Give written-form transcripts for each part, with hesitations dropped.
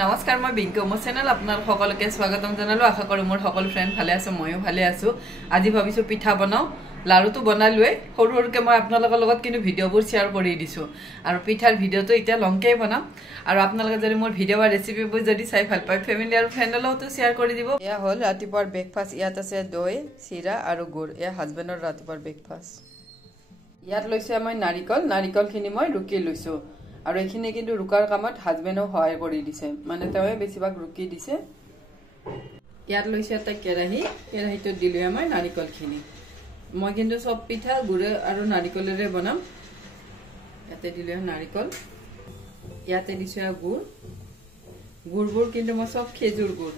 নমস্কাৰ মই বিংকু মোৰ চেনেল আপোনাক সকলোকে স্বাগতম জনালো আশা কৰো মোৰ সকলো ফ্ৰেন্ড ভালে আছে ময়ো ভালে আছো আজি ভাবিছো পিঠা বনাও লাৰুটো বনালুৱে সৰু সৰুকে মই আপোনালোকৰ লগত কিন্তু ভিডিঅবোৰ শেয়াৰ কৰি দিছো আৰু পিঠাৰ ভিডিঅটো এতিয়া লংকে বনাম আৰু আপোনালোকে যদি মোৰ ভিডিঅ বা ৰেচিপিবোৰ যদি চাই ভাল পায় ফ্যামিলি আৰু ফ্ৰেণ্ডৰ লগতো শেয়াৰ কৰি দিব এয়া হল ৰাতিপুৱাৰ ব্ৰেকফাষ্ট ইয়াত আছে দৈ চিৰা আৰু গুড় এয়া হাজবেণ্ডৰ ৰাতিপুৱাৰ ব্ৰেকফাষ্ট ইয়াত লৈছে মই নাৰিকলখিনি মই ৰুকি লৈছো আৰু এখিনি কিন্তু ৰুকাৰ কামত হাজবেণ্ডও সহায় কৰি দিছে মানে তেওঁ বেছিভাগ ৰুকি দিছে ইয়াত লৈছে এটা কেৰাহীটো দিলো মই নাৰিকলখিনি মই কিন্তু সব পিঠা গুড় আৰু নাৰিকলেৰে বনাম ইয়াতে দিলো নাৰিকল ইয়াতে দিছো গুড়বোৰ কিন্তু মই সব খেজুৰ গুড়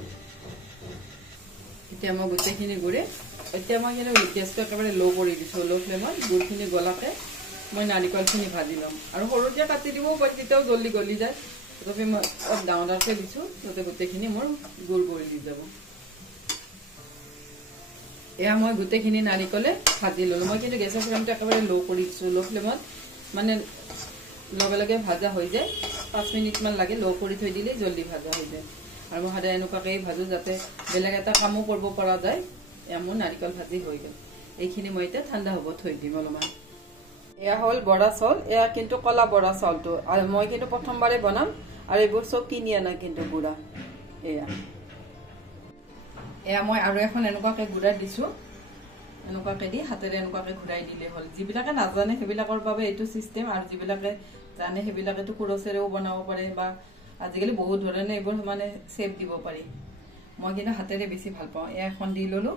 এতিয়া মই গোটেইখিনি গুড়ে এতিয়া মই কিন্তু গেছটো একেবাৰে লো কৰি দিছো লো ফ্লেমত গুড়খিনি গলাতে মই নাৰিকলখিনি ভাজি লম আৰু সৰুকে কাটি দিবও পাৰি তেতিয়াও জলদি গলি যায় তথাপি মই ডাঙৰকে দিছো যাতে গোটেইখিনি মোৰ গুড় কৰি দি যাব এয়া মই গোটেইখিনি নাৰিকলে ভাজি ললো মই কিন্তু গেছৰ ফ্লেমটো একেবাৰে লো কৰি দিছো লো ফ্লেমত মানে লগে লগে ভাজা হৈ যায় 5 মিনিট মান লাগে লো কৰি থৈ দিলে জলদি ভাজা হৈ যায় আৰু মই হাতে এনেকুৱাকৈ ভাজো যাতে বেলেগ এটা কামো কৰিব পৰা যায় এয়া মোৰ নাৰিকল ভাজি হৈ গল এইখিনি মই এতিয়া ঠাণ্ডা হ'ব থৈ দিম অলপমান এয়া হল বৰা চাউল এয়া কিন্তু কলা বৰা চাউলটো আৰু মই কিন্তু প্ৰথমবাৰে বনাম আৰু এইবোৰ সব কিনি আনা কিন্তু গুড়া এয়া মই আৰু এখন এনেকুৱাকৈ গুড়া দিছো এনেকুৱাকৈ দি হাতেৰে এনেকুৱাকৈ ঘূৰাই দিলে হল যিবিলাকে নাজানে সেইবিলাকৰ বাবে এইটো সিস্টেম আৰু যিবিলাকে জানে সেইবিলাকেতো কুৰচেৰেও বনাব পাৰে বা আজিকালি বহুত ধৰণে এইবোৰ মানে শেপ দিব পাৰি মই কিন্তু হাতেৰে বেছি ভাল পাওঁ এয়া এখন দি ললো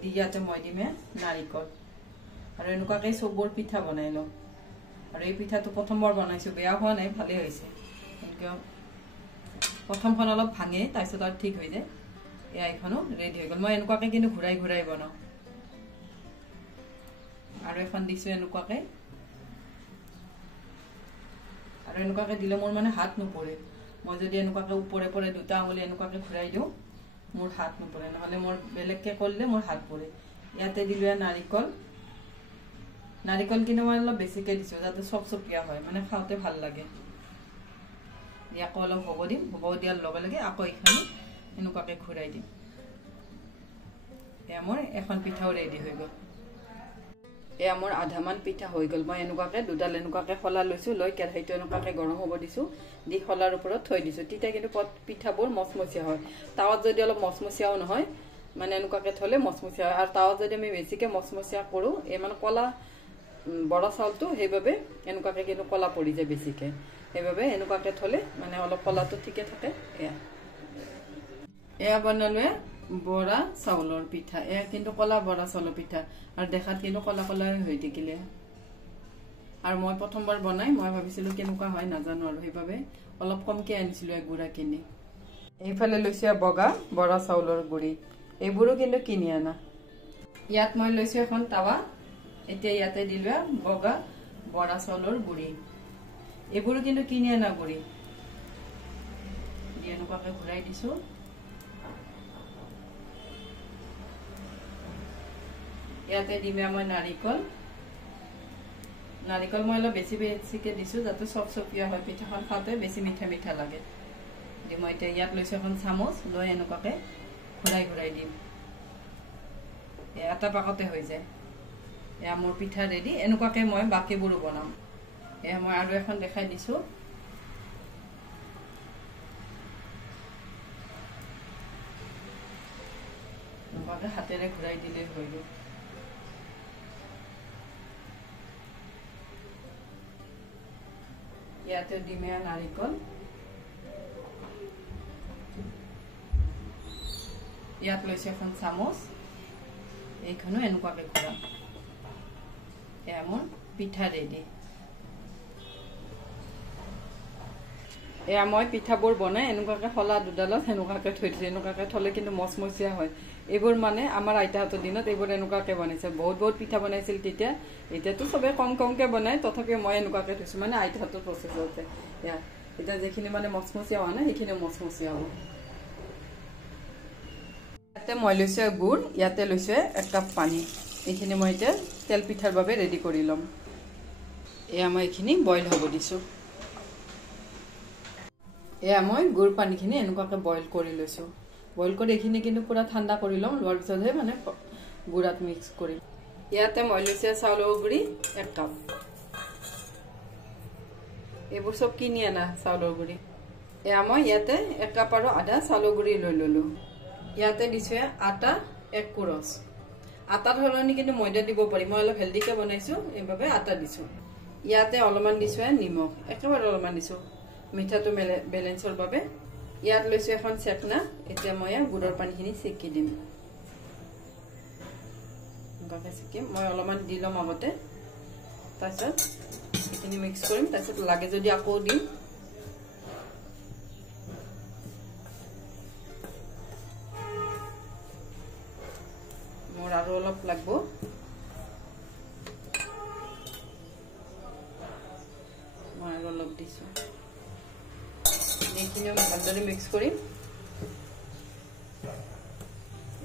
দি ইয়াতে মই দিমে নাৰিকল আৰু এনেকুৱাকৈ সববোৰ পিঠা বনাই লওঁ আৰু এই পিঠাটো প্ৰথমবাৰ বনাইছো বেয়া হোৱা নাই ভালেই হৈছে কিন্তু প্ৰথমখন অলপ ভাঙে তাৰপিছত আৰু ঠিক হৈ যায় এয়া এইখনো ৰেডি হৈ গ'ল মই এনেকুৱাকৈ কিন্তু ঘূৰাই ঘূৰাই বনাওঁ আৰু এখন দিছো এনেকুৱাকৈ আৰু এনেকুৱাকৈ দিলে মোৰ মানে হাত নপৰে মই যদি এনেকুৱাকৈ ওপৰে পৰে দুটা আঙুলি এনেকুৱাকৈ ঘূৰাই দিওঁ মোৰ হাত নপৰে নহলে মোৰ বেলেগকৈ কৰিলে মোৰ হাত পৰে ইয়াতে দিলো নাৰিকল কিন্তু মই অলপ বেছিকে দিছো যাতে চপচপীয়া হয় মানে খাওঁতে ভাল লাগে ইয়াকো অলপ হ'ব দিয়াৰ লগে লগে আকৌ এইখিনি এনেকুৱাকৈ ঘূৰাই দিম এয়া মোৰ এখন পিঠাও ৰেডি হৈ গ'ল এয়া মোৰ আধামান পিঠা হৈ গ'ল মই এনেকুৱাকৈ দুডাল এনেকুৱাকৈ খলা লৈছো লৈ কেৰাহীটো এনেকুৱাকৈ গৰম হ'ব দিছো দি খলাৰ ওপৰত থৈ দিছো তেতিয়া কিন্তু পিঠাবোৰ মচমচীয়া হয় তাৱাত যদি অলপ মচমচীয়াও নহয় মানে এনেকুৱাকৈ থলে মচমচীয়া হয় আৰু তাৱাত যদি আমি বেছিকৈ মচমচীয়া কৰো এই মানে কলা বৰা চাউলটো সেইভাবে এনেকুৱাকৈ কিন্তু কলা পৰি যায় বেছিকৈ সেইভাবে এনেকুৱাকৈ থলে মানে অলপ কলাটো ঠিকে থাকে এয়া বনালোৱে বৰা চাউলৰ পিঠা এয়া কিন্তু কলা বৰা চাউলৰ পিঠা আৰু দেখাত কিন্তু কলা কলা হৈ থাকিলে আৰু মই প্ৰথমবাৰ বনাই মই ভাবিছিলো কেনেকুৱা হয় নাজানো আৰু সেইভাবে অলপ কমকে আনিছিলো এই গুড়া কিনি এইফালে লৈছো বগা বৰা চাউলৰ গুড়ি এইবোৰো কিন্তু কিনি আনা ইয়াত মই লৈছো এখন তাৱা এতিয়া ইয়াতে দিলো বগা বৰা চাউলৰ গুড়ি এইবোৰো কিন্তু কিনি আনা গুড়ি দি এনেকুৱাকৈ ঘূৰাই দিছো ইয়াতে দিমে মই নাৰিকল মই অলপ বেছিকে দিছো যাতে চপচপীয়া হয় পিঠাখন খাওঁতে বেছি মিঠা মিঠা লাগে দি মই এতিয়া ইয়াত লৈছো এখন চামুচ লৈ এনেকুৱাকৈ ঘূৰাই দিম এটা পাকতে হৈ যায় এয়া মোৰ পিঠা ৰেডি এনেকুৱাকৈ মই বাকীবোৰো বনাম এয়া মই আৰু এখন দেখাই দিছো এনেকুৱাকৈ হাতেৰে ঘূৰাই দিলে হৈ গ'ল ইয়াতে দিমে নাৰিকল ইয়াত লৈছে এখন চামুচ এইখনো এনেকুৱাকৈ ঘূৰাম এয়া মোৰ পিঠা ৰেডি এয়া মই পিঠাবোৰ বনাই এনেকুৱাকৈ খলা দুডালত এনেকুৱাকৈ থৈ দিছো এনেকুৱাকৈ থলে কিন্তু মচমচীয়া হয় এইবোৰ মানে আমাৰ আইতাহঁতৰ দিনত এইবোৰ এনেকুৱাকৈ বনাইছে বহুত পিঠা বনাইছিল তেতিয়া এতিয়াতো চবে কমকে বনাই তথাপিও মই এনেকুৱাকৈ থৈছো মানে আইতাহঁতৰ প্ৰচেছতে এয়া এতিয়া যিখিনি মানে মচমচীয়া হোৱা নাই সেইখিনি মচমচীয়া হ'ব ইয়াতে মই লৈছো গুড় ইয়াতে লৈছো 1 কাপ পানী এইখিনি মই এতিয়া তেল পিঠাৰ বাবে ৰেডি কৰি ল'ম এয়া মই এইখিনি বইল হ'ব দিছো এয়া মই গুড় পানীখিনি এনেকুৱাকৈ বইল কৰি লৈছোঁ বইল কৰি এইখিনি কিন্তু পুৰা ঠাণ্ডা কৰি লওঁ লোৱাৰ পিছতহে মানে গুড়াত মিক্স কৰিম ইয়াতে মই লৈছোঁ চাউলৰ গুড়ি 1 কাপ এইবোৰ চব কিনি আনা চাউলৰ গুড়ি এয়া মই ইয়াতে 1 কাপ আৰু আধা চাউলৰ গুড়ি লৈ ললোঁ ইয়াতে দিছোঁ আটা 1 কুৰচ আটাৰ সলনি কিন্তু ময়দা দিব পাৰি মই অলপ হেলদিকে বনাইছোঁ এইভাবে আটা দিছোঁ ইয়াতে অলপমান দিছোঁ নিমখ একেবাৰে অলপমান দিছোঁ মিঠাটো বেলেন্সৰ বাবে ইয়াত লৈছোঁ এখন চেকনা এতিয়া মই গুড়ৰ পানীখিনি চেকি দিম মই অলপমান দি ল'ম আগতে তাৰপিছত এইখিনি মিক্স কৰিম তাৰপিছত লাগে যদি আকৌ দিম মোৰ আৰু অলপ লাগিব মই আৰু অলপ দিছোঁ এইখিনি আমি ভালদৰে মিক্স কৰিম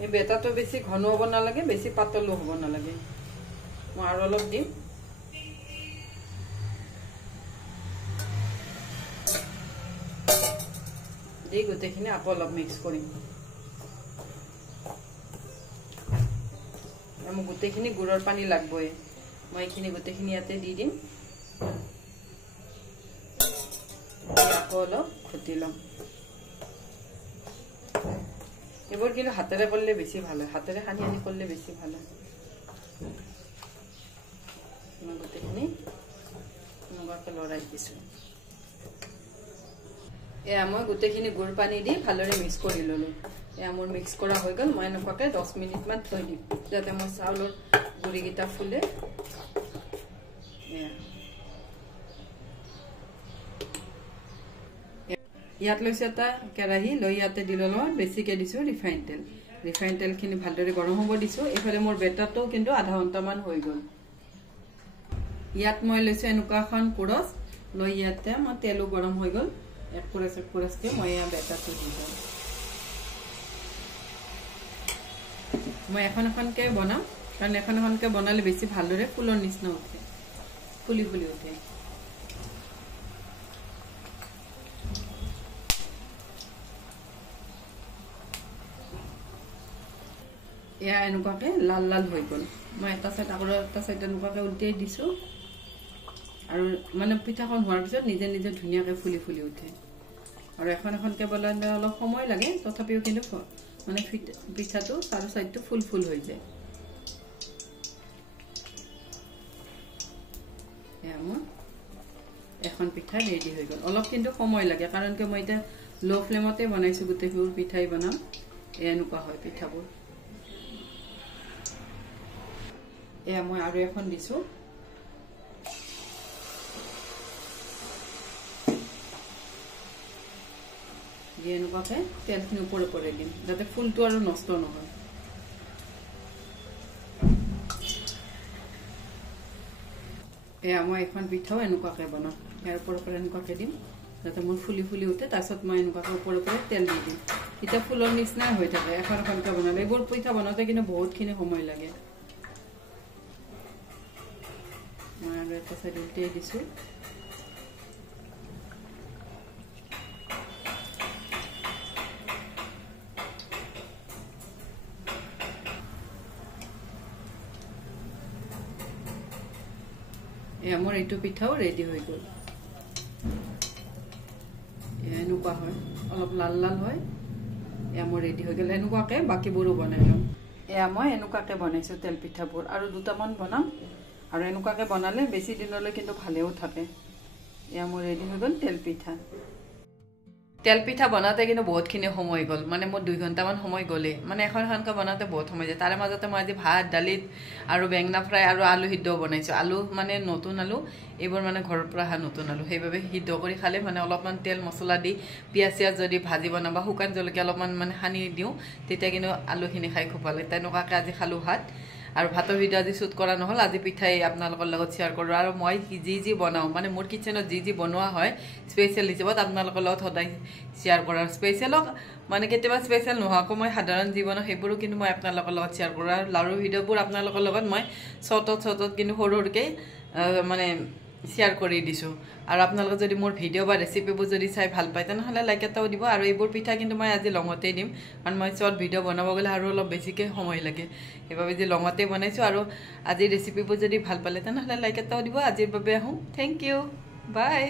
এই বেটাটো বেছি ঘন হ'ব নালাগে বেছি পাতলো হ'ব নালাগে মই আৰু অলপ দিম দি গোটেইখিনি আকৌ অলপ মিক্স কৰিম মোক গোটেইখিনি গুড়ৰ পানী লাগবই মই এইখিনি গোটেইখিনি ইয়াতে দি দিম আকৌ অলপ ঘুটি ল'ম এইবোৰ কিন্তু হাতেৰে কৰিলে বেছি ভাল হয় হাতেৰে সানি আনি কৰিলে বেছি ভাল হয় মই গোটেইখিনি এনেকুৱাকৈ লৰাই দিছোঁ এয়া মই গোটেইখিনি গুড় পানী দি ভালদৰে মিক্স কৰি ল'লোঁ এয়া মোৰ মিক্স কৰা হৈ গ'ল মই এনেকুৱাকৈ 10 মিনিটমান থৈ দিম যাতে মই চাউলৰ গুড়িকেইটা ফুলে ইয়াত লৈছোঁ এটা কেৰাহী লৈ ইয়াতে দি ল'লোঁ বেছিকৈ দিছোঁ ৰিফাইন তেলখিনি ভালদৰে গৰম হ'ব দিছোঁ এইফালে মোৰ বেটাৰটো কিন্তু আধা ঘণ্টামান হৈ গ'ল ইয়াত মই লৈছোঁ এনেকুৱা এখন কুৰচ লৈ ইয়াতে মই তেলো গৰম হৈ গ'ল 1 কুৰচকৈ মই এয়া বেটাৰটো দি দিম মই এখনকৈ বনাম কাৰণ এখনকৈ বনালে বেছি ভালদৰে ফুলৰ নিচিনা উঠে ফুলি ফুলি উঠে এয়া এনেকুৱাকৈ লাল লাল হৈ গ'ল মই এটা চাইড আকৌ এটা চাইড এনেকুৱাকৈ উল্টিয়াই দিছোঁ আৰু মানে পিঠাখন হোৱাৰ পিছত নিজে নিজে ধুনীয়াকৈ ফুলি ফুলি উঠে আৰু এখনকৈ বনালে অলপ সময় লাগে তথাপিও কিন্তু মানে পিঠাটো চাৰু চাইডটো ফুল ফুল হৈ যায় এয়া মোৰ এখন পিঠা ৰেডি হৈ গ'ল অলপ কিন্তু সময় লাগে কাৰণ কি মই এতিয়া ল' ফ্লেমতে বনাইছোঁ গোটেইবোৰ পিঠাই বনাম এনেকুৱা হয় পিঠাবোৰ এয়া মই আৰু এখন দিছোঁ দি এনেকুৱাকৈ তেলখিনি ওপৰে দিম যাতে ফুলটো আৰু নষ্ট নহয় এয়া মই এখন পিঠাও এনেকুৱাকৈ বনাম ইয়াৰ ওপৰে এনেকুৱাকৈ দিম যাতে মোৰ ফুলি ফুলি উঠে তাৰপিছত মই এনেকুৱাকৈ ওপৰে তেল দি দিম এতিয়া ফুলৰ নিচিনাই হৈ থাকে এখনকৈ বনালে এইবোৰ পিঠা বনাওঁতে কিন্তু বহুতখিনি সময় লাগে মই আৰু এটা চাইড উল্টিয়াই দিছোঁ এয়া মোৰ এইটো পিঠাও ৰেডি হৈ গ'ল এনেকুৱা হয় অলপ লাল লাল হয় এয়া মোৰ ৰেডি হৈ গ'ল এনেকুৱাকৈ বাকীবোৰো বনাই লওঁ এয়া মই এনেকুৱাকৈ বনাইছোঁ তেল পিঠাবোৰ আৰু দুটামান বনাম আৰু এনেকুৱাকৈ বনালে বেছি দিনলৈ কিন্তু ভালেও থাকে এয়া মোৰ ৰেডি হৈ গ'ল তেল পিঠা বনাওঁতে কিন্তু বহুতখিনি সময় গ'ল মানে মোৰ 2 ঘণ্টামান সময় গ'লে মানে এখনকৈ বনাওঁতে বহুত সময় যায় তাৰে মাজতে মই আজি ভাত দালিত আৰু বেঙেনা ফ্ৰাই আৰু আলু সিদ্ধও বনাইছোঁ আলু মানে নতুন আলু এইবোৰ মানে ঘৰৰ পৰা অহা নতুন আলু সেইবাবে সিদ্ধ কৰি খালে মানে অলপমান তেল মছলা দি পিঁয়াজ চিয়াজ যদি ভাজি বনাওঁ বা শুকান জলকীয়া অলপমান মানে সানি দিওঁ তেতিয়া কিন্তু আলুখিনি খাই খুব ভাল লাগে তেনেকুৱাকৈ আজি খালোঁ ভাত আৰু ভাতৰ ভিডিঅ' আজি শ্বুট কৰা নহ'ল আজি পিঠাই আপোনালোকৰ লগত শ্বেয়াৰ কৰোঁ আৰু মই যি বনাওঁ মানে মোৰ কিচেনত যি বনোৱা হয় স্পেচিয়েল হিচাপত আপোনালোকৰ লগত সদায় শ্বেয়াৰ কৰাৰ স্পেচিয়েলক মানে কেতিয়াবা স্পেচিয়েল নোহোৱাকৈ মই সাধাৰণ জীৱনৰ সেইবোৰো কিন্তু মই আপোনালোকৰ লগত শ্বেয়াৰ কৰোঁ আৰু লাৰু ভিডিঅ'বোৰ আপোনালোকৰ লগত মই শ্বৰ্টত কিন্তু সৰুকৈ মানে শ্বেয়াৰ কৰি দিছোঁ আৰু আপোনালোকে যদি মোৰ ভিডিঅ' বা ৰেচিপিবোৰ যদি চাই ভাল পায় তেনেহ'লে লাইক এটাও দিব আৰু এইবোৰ পিঠা কিন্তু মই আজি লঙতেই দিম কাৰণ মই শ্বৰ্ট ভিডিঅ' বনাব গ'লে আৰু অলপ বেছিকৈ সময় লাগে সেইবাবে যে লঙতেই বনাইছোঁ আৰু আজিৰ ৰেচিপিবোৰ যদি ভাল পালে তেনেহ'লে লাইক এটাও দিব আজিৰ বাবে আহোঁ থেংক ইউ বাই